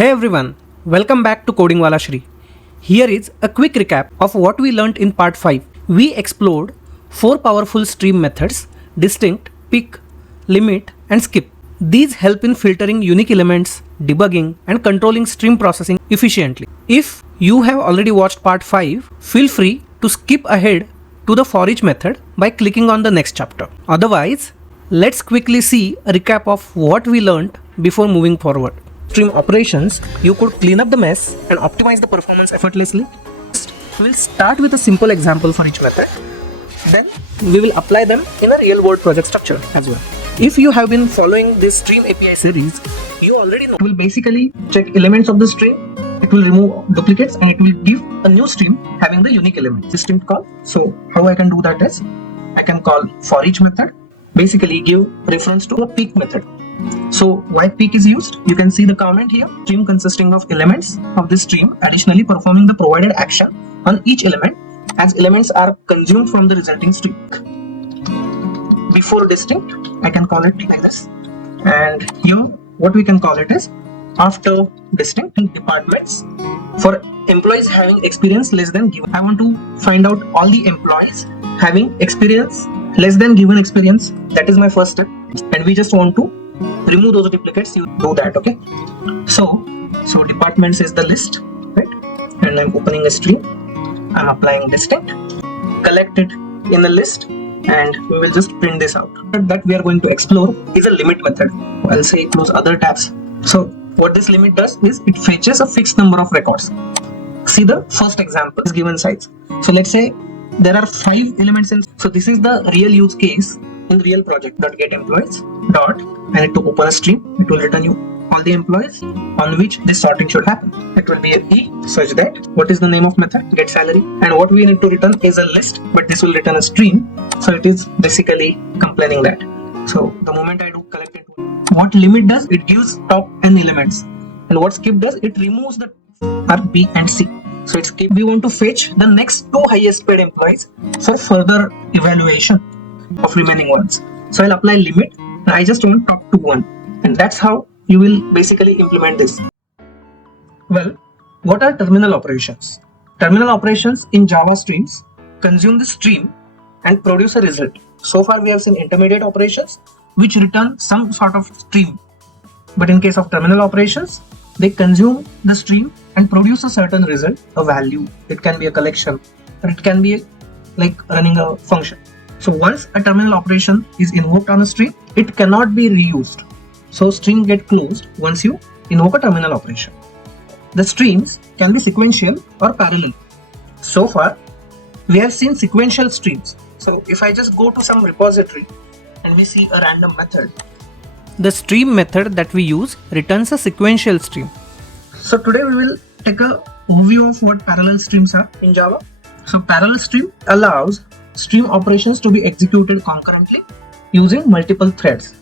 Hey everyone, welcome back to Coding Wala Shree. Here is a quick recap of what we learnt in part 5. We explored 4 powerful stream methods: distinct, pick, limit and skip. These help in filtering unique elements, debugging and controlling stream processing efficiently. If you have already watched part 5, feel free to skip ahead to the forEach method by clicking on the next chapter. Otherwise, let's quickly see a recap of what we learnt before moving forward. Stream operations, you could clean up the mess and optimize the performance effortlessly. We'll start with a simple example for each method. Then we will apply them in a real world project structure as well. If you have been following this stream API series, you already know it will basically check elements of the stream, it will remove duplicates and it will give a new stream having the unique element. This stream call. So how I can do that is, I can call forEach method, basically give reference to a peak method. So why peak is used? You can see the comment here. Stream consisting of elements of this stream additionally performing the provided action on each element as elements are consumed from the resulting stream. Before distinct, I can call it like this. And here what we can call it is after distinct departments. For employees having experience less than given, I want to find out all the employees having experience less than given experience. That is my first step. And we just want to remove those duplicates. You do that, okay? So departments is the list, right? And I'm opening a stream. I'm applying distinct, collect it in the list, and we will just print this out. That we are going to explore is a limit method. I'll say close other tabs. So what this limit does is it fetches a fixed number of records. See the first example is given size. So let's say there are 5 elements in. So this is the real use case in real project. Get employees dot. I need to open a stream. It will return you all the employees on which this sorting should happen. It will be a E such that what is the name of method? Get salary. And what we need to return is a list, but this will return a stream. So it is basically complaining that. So the moment I do collect it, what limit does? It gives top n elements. And what skip does? It removes the R, B and C. So it's skip. We want to fetch the next 2 highest paid employees for further evaluation of remaining ones. So I'll apply limit. I just want top to 1. And that's how you will basically implement this. Well, what are terminal operations? Terminal operations in Java streams consume the stream and produce a result. So far we have seen intermediate operations which return some sort of stream. But in case of terminal operations, they consume the stream and produce a certain result, a value. It can be a collection or it can be like running a function. So once a terminal operation is invoked on a stream, it cannot be reused. So stream get closed once you invoke a terminal operation. The streams can be sequential or parallel. So far, we have seen sequential streams. So if I just go to some repository and we see a random method, the stream method that we use returns a sequential stream. So today we will take a overview of what parallel streams are in Java. So parallel stream allows stream operations to be executed concurrently using multiple threads.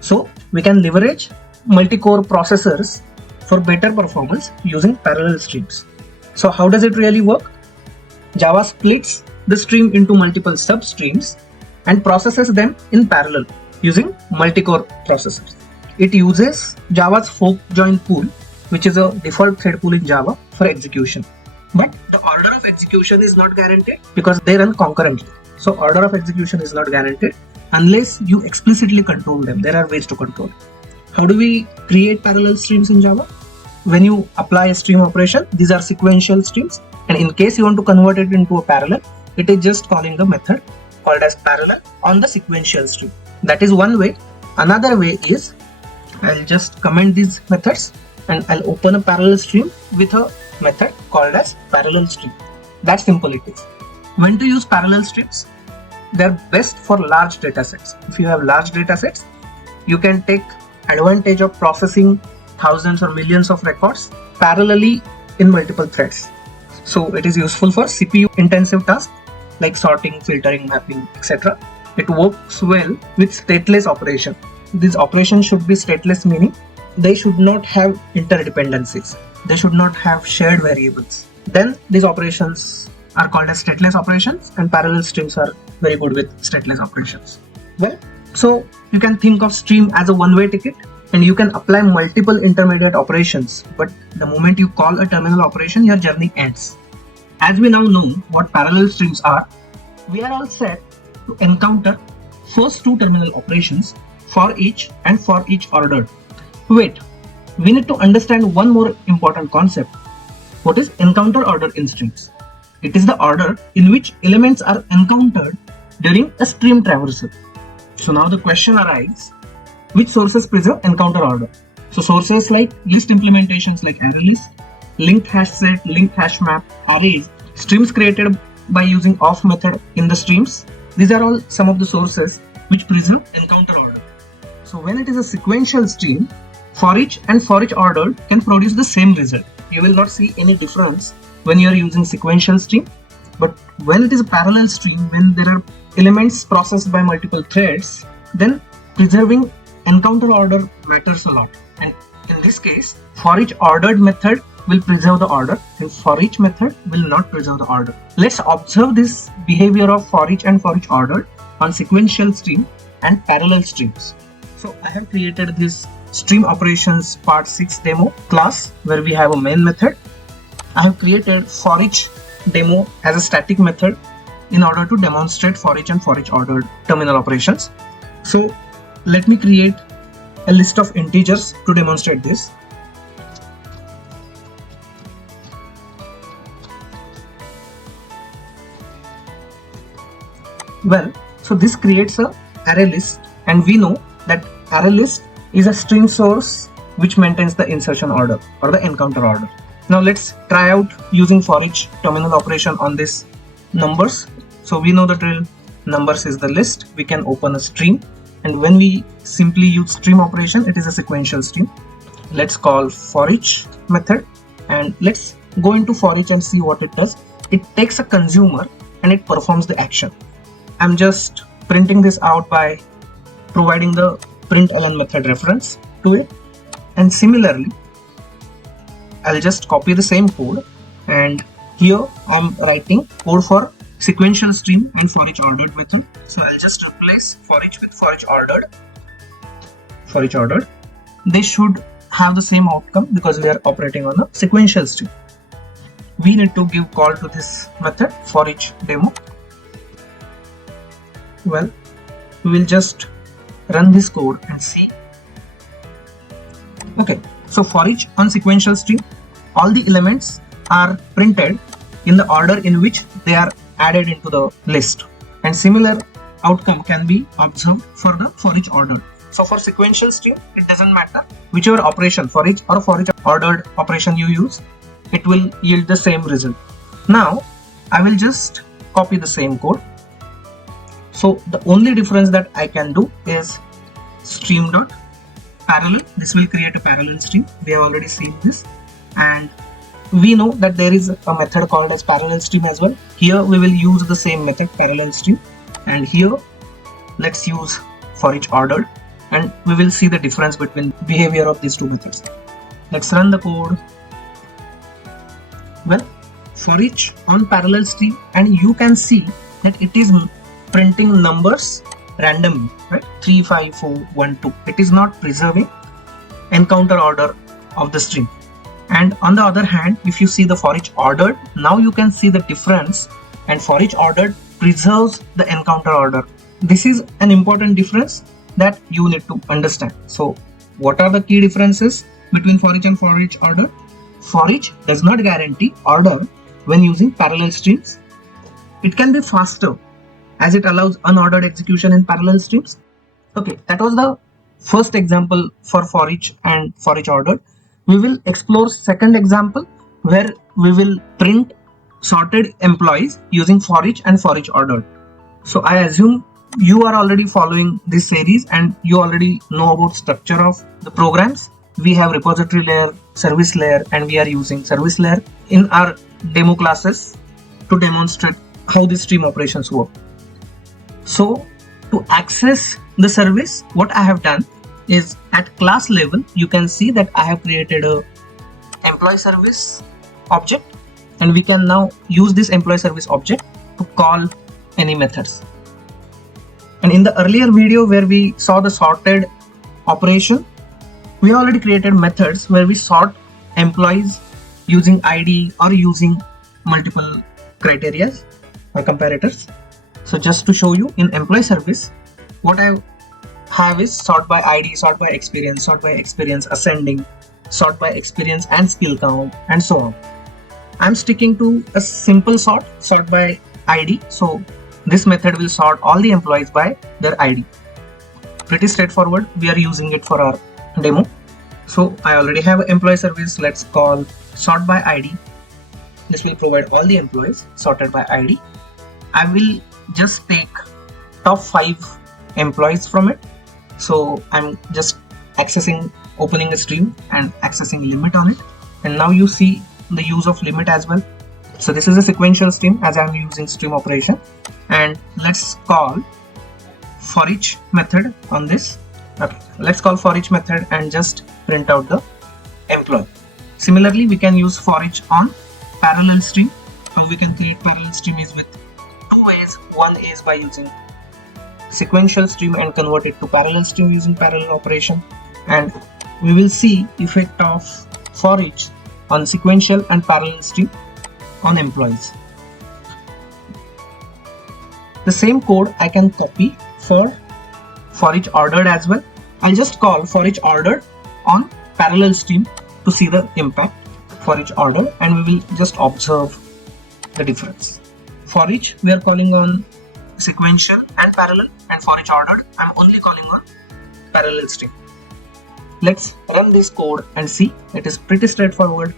So we can leverage multi-core processors for better performance using parallel streams. So how does it really work? Java splits the stream into multiple substreams and processes them in parallel using multi-core processors. It uses Java's fork join pool, which is a default thread pool in Java, for execution. But the order of execution is not guaranteed because they run concurrently. So order of execution is not guaranteed unless you explicitly control them. There are ways to control. How do we create parallel streams in Java? When you apply a stream operation, these are sequential streams. And in case you want to convert it into a parallel, it is just calling the method called as parallel on the sequential stream. That is one way. Another way is I'll just comment these methods and I'll open a parallel stream with a method called as parallel stream. That simple it is. When to use parallel streams? They're best for large datasets. If you have large datasets, you can take advantage of processing thousands or millions of records parallelly in multiple threads. So it is useful for CPU intensive tasks like sorting, filtering, mapping, etc. It works well with stateless operation. These operations should be stateless, meaning they should not have interdependencies. They should not have shared variables. Then these operations are called as stateless operations, and parallel streams are very good with stateless operations. Well, so you can think of stream as a one-way ticket. and you can apply multiple intermediate operations, but the moment you call a terminal operation, your journey ends. As we now know what parallel streams are, we are all set to encounter first two terminal operations, forEach and forEachOrdered. Wait, we need to understand one more important concept. What is encounter order in streams? It is the order in which elements are encountered during a stream traversal. So now the question arises, which sources preserve encounter order? So sources like list implementations like ArrayList, linked hash set, linked hash map, arrays, streams created by using off method in the streams. These are all some of the sources which preserve encounter order. So when it is a sequential stream, forEach and forEachOrdered can produce the same result. You will not see any difference when you are using sequential stream, but when it is a parallel stream, when there are elements processed by multiple threads, then preserving encounter order matters a lot. And in this case, forEachOrdered method will preserve the order and forEach method will not preserve the order. Let's observe this behavior of forEach and forEachOrdered on sequential stream and parallel streams. So I have created this stream operations part 6 demo class where we have a main method. I have created forEach demo as a static method in order to demonstrate forEach and forEachOrdered terminal operations. So let me create a list of integers to demonstrate this. Well, so this creates a array list, and we know that array list is a stream source which maintains the insertion order or the encounter order. Now let's try out using forEach terminal operation on this numbers. So we know the drill, numbers is the list. We can open a stream, and when we simply use stream operation, it is a sequential stream. Let's call forEach method and let's go into forEach and see what it does. It takes a consumer and it performs the action. I'm just printing this out by providing the println method reference to it, and similarly I'll just copy the same code, and here I'm writing code for sequential stream and forEachOrdered method. So I'll just replace forEach with forEachOrdered. They should have the same outcome because we are operating on a sequential stream. We need to give call to this method forEach demo. Well, we will just run this code and see. Okay, so forEach on sequential stream, all the elements are printed in the order in which they are added into the list, and similar outcome can be observed for the forEachOrdered. So for sequential stream, it doesn't matter whichever operation, forEach or forEachOrdered operation you use, it will yield the same result. Now I will just copy the same code. So the only difference that I can do is stream.parallel. This will create a parallel stream. We have already seen this, and we know that there is a method called as parallel stream as well. Here we will use the same method parallel stream, and here let's use forEachOrdered, and we will see the difference between behavior of these two methods. Let's run the code. Well, forEach on parallel stream, and you can see that it is printing numbers randomly, right? 3, 5, 4, 1, 2. It is not preserving encounter order of the stream. And on the other hand, if you see the forEachOrdered, now you can see the difference, and forEachOrdered preserves the encounter order. This is an important difference that you need to understand. So what are the key differences between forEach and forEachOrdered? forEach does not guarantee order when using parallel streams. It can be faster as it allows unordered execution in parallel streams. Okay, that was the first example for forEach and forEachOrdered. We will explore second example where we will print sorted employees using forEach and forEachOrdered. So I assume you are already following this series and you already know about structure of the programs. We have repository layer, service layer, and we are using service layer in our demo classes to demonstrate how the stream operations work. So to access the service, what I have done is at class level, you can see that I have created a employee service object, and we can now use this employee service object to call any methods. And in the earlier video where we saw the sorted operation, We already created methods where we sort employees using ID or using multiple criteria or comparators. So just to show you, in employee service, what I have is sort by ID, sort by experience ascending, sort by experience and skill count, and so on. I'm sticking to a simple sort by ID. So this method will sort all the employees by their ID. Pretty straightforward. We are using it for our demo. So I already have an employee service. Let's call sort by ID. This will provide all the employees sorted by ID. I will just take top 5 employees from it. So I'm just opening a stream and accessing limit on it. And now you see the use of limit as well. So this is a sequential stream as I'm using stream operation. And let's call forEach method on this. Okay, let's call forEach method and just print out the employee. Similarly, we can use forEach on parallel stream. So we can create parallel stream is with 2 ways. One is by using sequential stream and convert it to parallel stream using parallel operation. And we will see effect of forEach on sequential and parallel stream on employees. The same code I can copy for forEachOrdered as well. I'll just call forEachOrdered on parallel stream to see the impact forEachOrdered, and we will just observe the difference. forEach we are calling on sequential and parallel, and forEachOrdered I'm only calling on parallel stream. Let's run this code and see. It is pretty straightforward.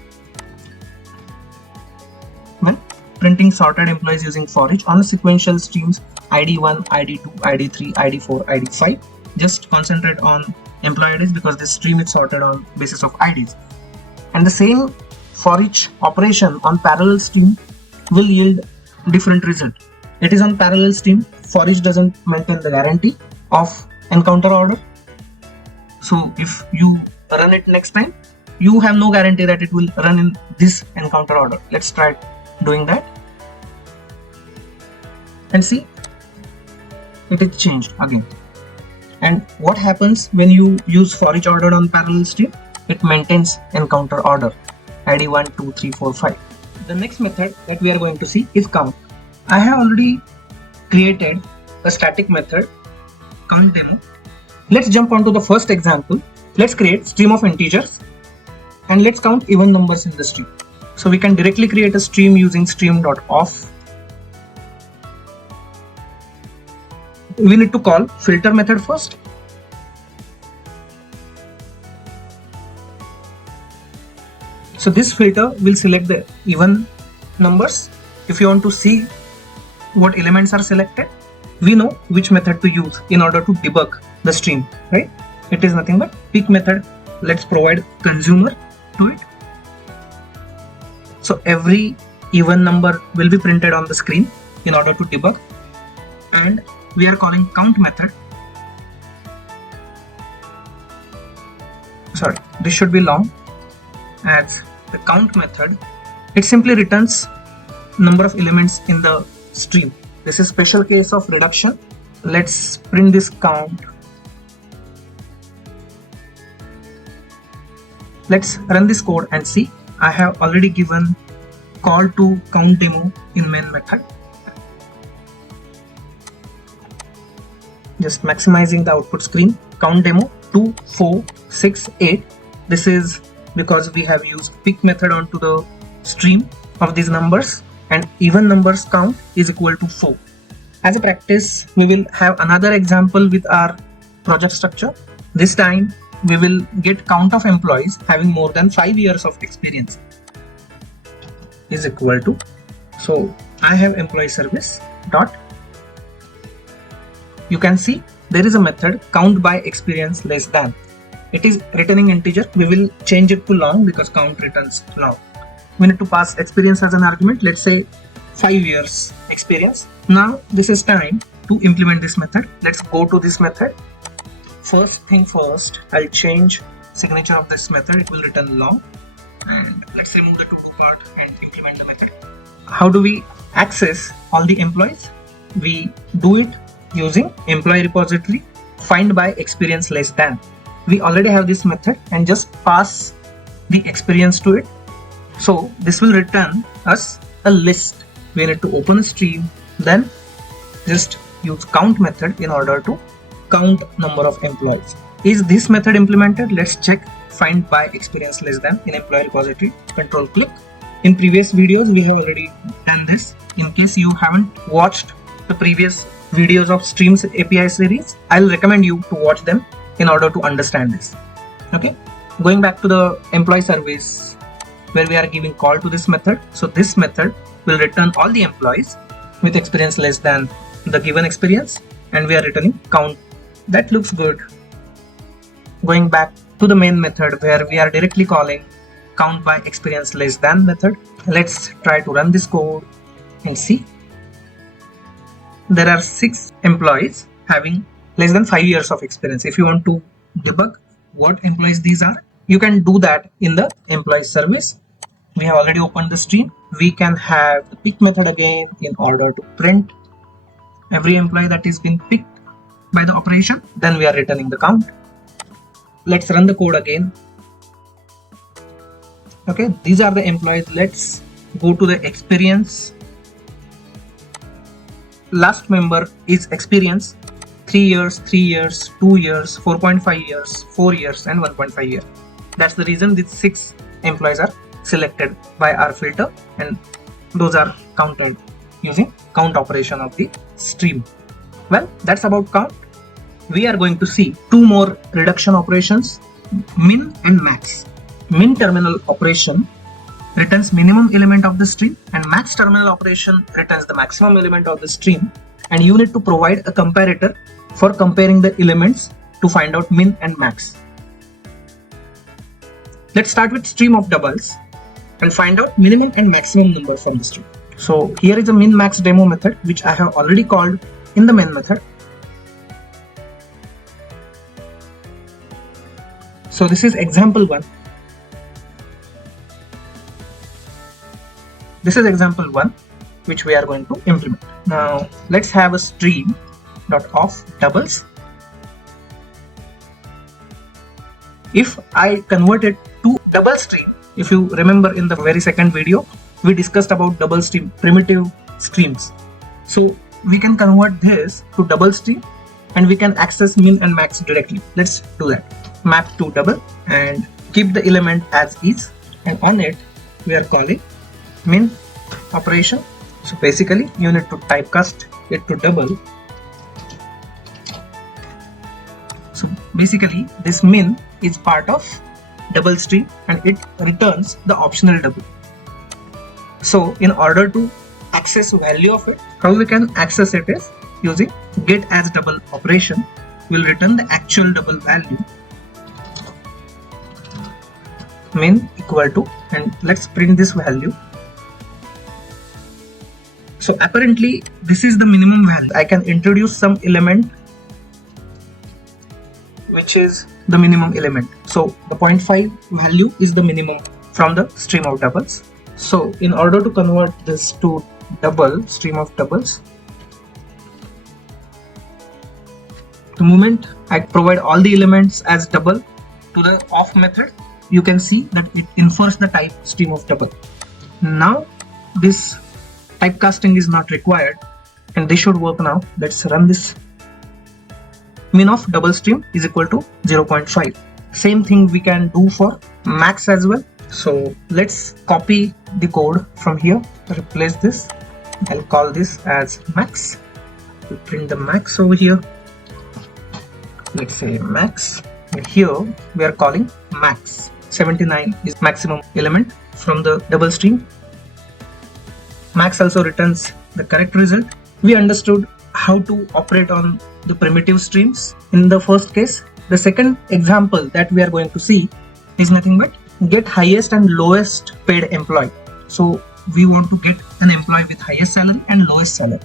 When printing sorted employees using forEach on sequential streams ID1, ID2, ID3, ID4, ID5, just concentrate on employee IDs because this stream is sorted on basis of IDs. And the same forEach operation on parallel stream will yield different result. It is on parallel stream. forEach doesn't maintain the guarantee of encounter order. So if you run it next time, you have no guarantee that it will run in this encounter order. Let's try doing that and see. It is changed again. And what happens when you use forEachOrdered on parallel stream? It maintains encounter order ID 1, 2, 3, 4, 5. The next method that we are going to see is count. I have already created a static method count demo. Let's jump onto the first example. Let's create stream of integers and let's count even numbers in the stream. So we can directly create a stream using stream.off. We need to call filter method first. So this filter will select the even numbers. If you want to see what elements are selected, we know which method to use in order to debug the stream, right? It is nothing but pick method. Let's provide consumer to it. So every even number will be printed on the screen in order to debug. And we are calling count method. Sorry, this should be long. As the count method, it simply returns number of elements in the stream. This is special case of reduction. Let's print this count. Let's run this code and see. I have already given call to count demo in main method. Just maximizing the output screen. Count demo 2, 4, 6, 8. This is because we have used pick method onto the stream of these numbers, and even numbers count is equal to 4. As a practice, we will have another example with our project structure. This time we will get count of employees having more than 5 years of experience is equal to. So I have employee service dot. You can see there is a method count by experience less than. It is returning integer. We will change it to long because count returns long. We need to pass experience as an argument. Let's say 5 years experience. Now this is time to implement this method. Let's go to this method. First thing first, I'll change signature of this method. It will return long. And let's remove the to do part and implement the method. How do we access all the employees? We do it using employee repository find by experience less than. we already have this method and just pass the experience to it. So this will return us a list. We need to open a stream, then just use count method in order to count number of employees. Is this method implemented? Let's check. Find by experience less than in employee repository. Control click. In previous videos we have already done this. In case you haven't watched the previous videos of Streams API series, I'll recommend you to watch them in order to understand this. Okay, going back to the employee service where we are giving call to this method. So this method will return all the employees with experience less than the given experience, and we are returning count. That looks good. Going back to the main method where we are directly calling count by experience less than method. Let's try to run this code and see. There are 6 employees having less than 5 years of experience. If you want to debug what employees these are, you can do that in the employee service. We have already opened the stream. We can have the pick method again in order to print every employee that is being picked by the operation. Then we are returning the count. Let's run the code again. Okay, these are the employees. Let's go to the experience. Last member is experience 3 years, 3 years, 2 years, 4.5 years, 4 years and 1.5 years. That's the reason these 6 employees are selected by our filter, and those are counted using count operation of the stream. Well, that's about count. We are going to see 2 more reduction operations, min and max. Min terminal operation returns minimum element of the stream, and max terminal operation returns the maximum element of the stream, and you need to provide a comparator for comparing the elements to find out min and max. Let's start with stream of doubles and find out minimum and maximum number from the stream. So here is a min max demo method which I have already called in the main method. So this is example 1. This is example 1 which we are going to implement. Now let's have a stream dot of doubles. If I convert it to double stream, if you remember in the very second video we discussed about double stream, primitive streams. So we can convert this to double stream and we can access min and max directly. Let's do that. Map to double and keep the element as is, and on it we are calling min operation. So basically you need to typecast it to double. So basically this min is part of double stream and it returns the optional double. So in order to access value of it, how we can access it is using get as double operation. Will return the actual double value, min equal to, and let's print this value. So apparently this is the minimum value. I can introduce some element which is the minimum element. So the 0.5 value is the minimum from the stream of doubles. So in order to convert this to double stream of doubles, the moment I provide all the elements as double to the off method, you can see that it infers the type stream of double. Now this typecasting is not required and this should work now. Let's run this. Min of double stream is equal to 0.5. Same thing we can do for max as well. So let's copy the code from here, replace this. I'll call this as max. We'll print the max over here. Let's say max. And here we are calling max. 79 is maximum element from the double stream. Max also returns the correct result. We understood how to operate on the primitive streams in the first case. The second example that we are going to see is nothing but get highest and lowest paid employee. So we want to get an employee with highest salary and lowest salary.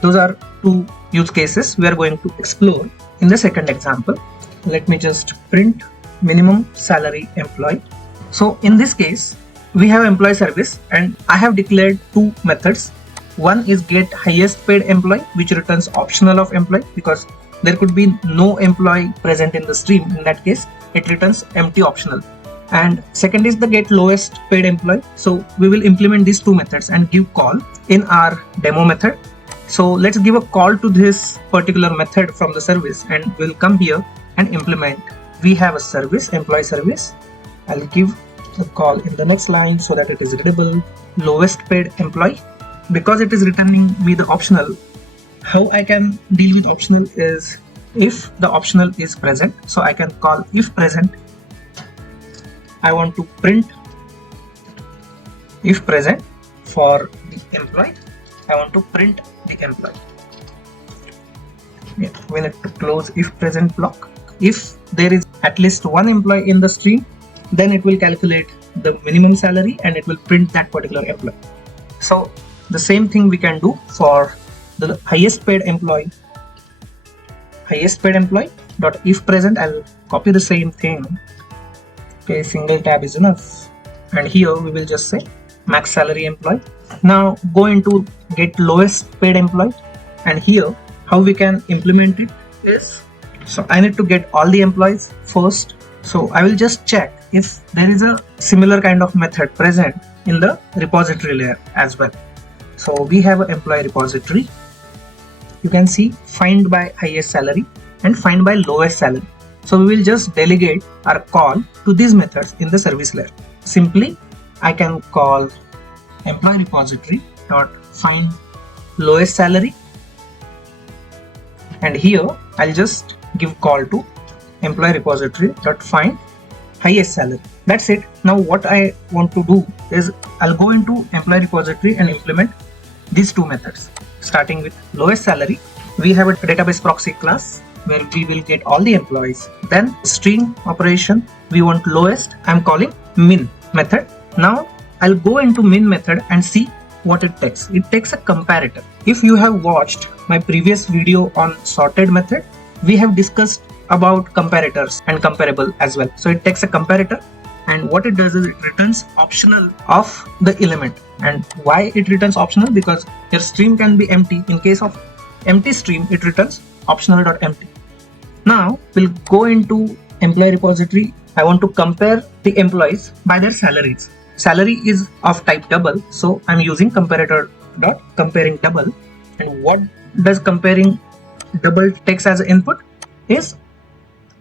Those are 2 use cases we are going to explore in the second example. Let me just print minimum salary employee. So in this case we have employee service and I have declared 2 methods. One is get highest paid employee which returns optional of employee because there could be no employee present in the stream. In that case, it returns empty optional. And second is the get lowest paid employee. So we will implement these two methods and give call in our demo method. So let's give a call to this particular method from the service, and we'll come here and implement. We have a service, employee service. I'll give the call in the next line so that it is readable. Lowest paid employee. Because it is returning me the optional, how I can deal with optional is if the optional is present. So I can call if present. I want to print if present for the employee. I want to print the employee. Yeah, we need to close if present block. If there is at least one employee in the stream, then it will calculate the minimum salary and it will print that particular employee. So the same thing we can do for the highest paid employee. Highest paid employee dot if present. I'll copy the same thing. Okay, single tab is enough. And here we will just say max salary employee. Now go into get lowest paid employee, and here how we can implement it is, so I need to get all the employees first. So I will just check if there is a similar kind of method present in the repository layer as well. So we have an employee repository. You can see find by highest salary and find by lowest salary. So we will just delegate our call to these methods in the service layer. Simply I can call employee repository dot find lowest salary, and here I'll just give call to employee repository dot find highest salary. That's it. Now what I want to do is I'll go into employee repository and implement these two methods. Starting with lowest salary, we have a database proxy class where we will get all the employees. Then string operation, we want lowest. I'm calling min method. Now I'll go into min method and see what it takes. It takes a comparator. If you have watched my previous video on sorted method, we have discussed about comparators and comparable as well. So it takes a comparator, and what it does is it returns optional of the element. And why it returns optional? Because your stream can be empty. In case of empty stream, it returns optional.empty. Now we'll go into employee repository. I want to compare the employees by their salaries. Salary is of type double, so I'm using comparator.comparing double. And what does comparing double takes as input is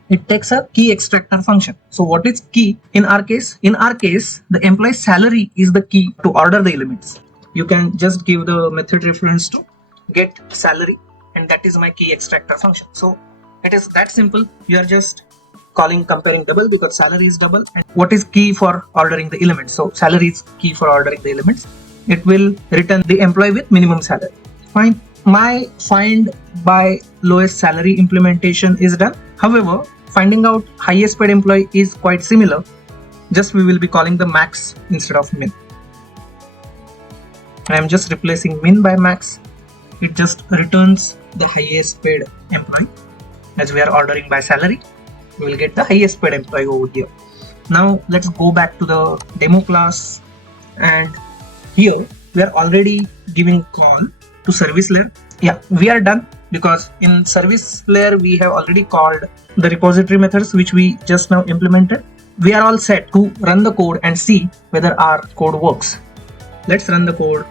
it takes a key extractor function. So what is key in our case? In our case, the employee salary is the key to order the elements. You can just give the method reference to get salary, and that is my key extractor function. So it is that simple. You are just calling comparing double because salary is double. And what is key for ordering the elements? So salary is key for ordering the elements. It will return the employee with minimum salary. Fine. My find by lowest salary implementation is done. However, finding out highest paid employee is quite similar. Just we will be calling the max instead of min. I am just replacing min by max. It just returns the highest paid employee. As we are ordering by salary, we will get the highest paid employee over here. Now let's go back to the demo class, and here we are already giving call to service layer. Yeah, we are done because in service layer we have already called the repository methods which we just now implemented. We are all set to run the code and see whether our code works. Let's run the code.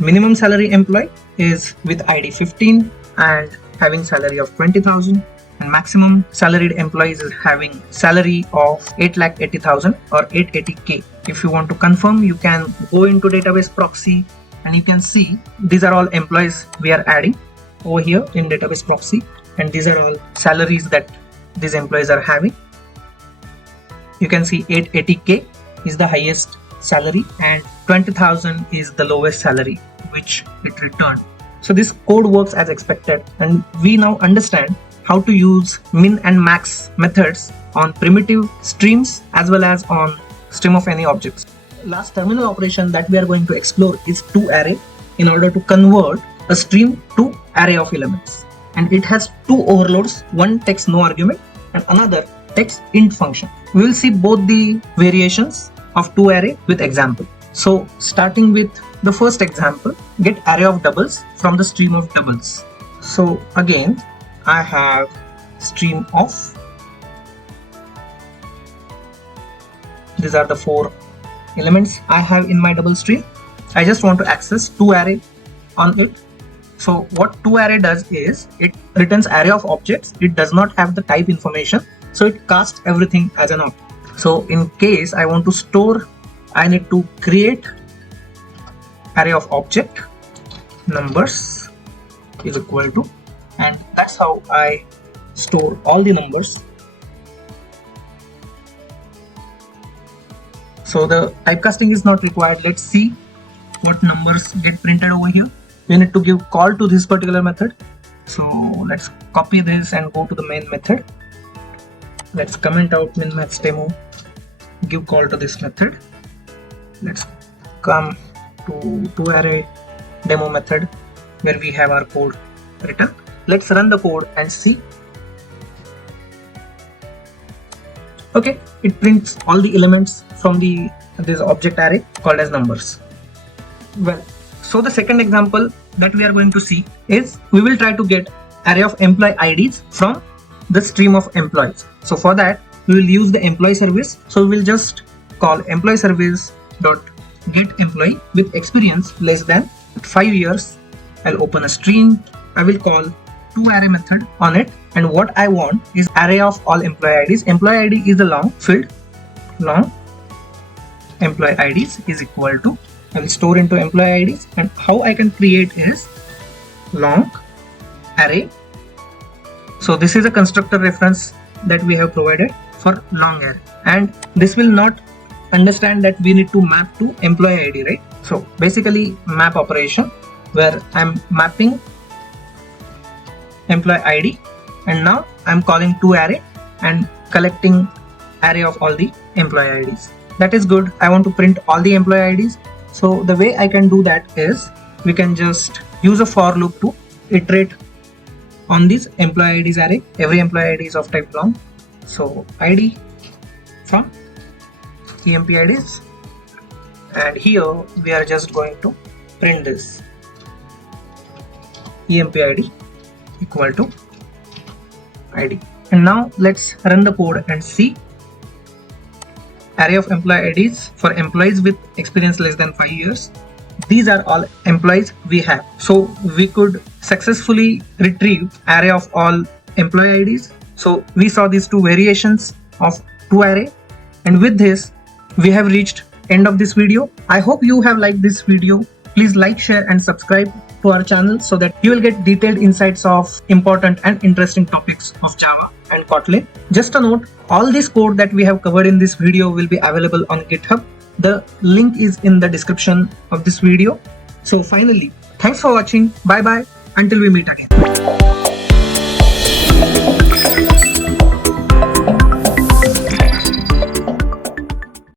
Minimum salary employee is with ID 15 and having salary of 20,000, and maximum salaried employees is having salary of 8,80,000 or 880k. If you want to confirm, you can go into database proxy and you can see these are all employees we are adding over here in database proxy, and these are all salaries that these employees are having. You can see 880k is the highest salary and 20,000 is the lowest salary which it returned. So this code works as expected, and we now understand how to use min and max methods on primitive streams as well as on stream of any objects. Last terminal operation that we are going to explore is toArray in order to convert a stream to array of elements. And it has two overloads. One takes no argument and another takes IntFunction. We will see both the variations of toArray with example. So starting with the first example, get array of doubles from the stream of doubles. So again, I have stream of. These are the 4 elements I have in my double stream. I just want to access toArray on it. So what toArray does is it returns array of objects. It does not have the type information, so it casts everything as an object. So in case I want to store, I need to create array of object numbers is equal to, and that's how I store all the numbers. So the typecasting is not required. Let's see what numbers get printed over here. We need to give call to this particular method. So let's copy this and go to the main method. Let's comment out min maths demo, give call to this method. Let's come to toArray demo method where we have our code written. Let's run the code and see. Okay, it prints all the elements from this object array called as numbers. Well, so the second example that we are going to see is we will try to get array of employee IDs from the stream of employees. So for that we will use the employee service. So we will just call employee service dot get employee with experience less than 5 years. I'll open a stream. I will call toArray method on it, and what I want is array of all employee IDs. Employee ID is a long field. Long employee IDs is equal to, I will store into employee IDs, and how I can create is long array. So this is a constructor reference that we have provided for long array, and this will not understand that we need to map to employee ID, right? So basically map operation where I'm mapping employee ID, and now I'm calling toArray and collecting array of all the employee IDs. That is good. I want to print all the employee IDs. So the way I can do that is we can just use a for loop to iterate on this employee IDs array. Every employee ID is of type long. So ID from emp IDs, and here we are just going to print this emp ID equal to ID. And now let's run the code and see. Array of employee IDs for employees with experience less than 5 years. These are all employees we have. So we could successfully retrieve array of all employee IDs. So we saw these 2 variations of toArray, and with this we have reached end of this video. I hope you have liked this video. Please like, share and subscribe to our channel so that you will get detailed insights of important and interesting topics of Java and Kotlin. Just a note, all this code that we have covered in this video will be available on GitHub. The link is in the description of this video. So finally, thanks for watching. Bye bye until we meet again.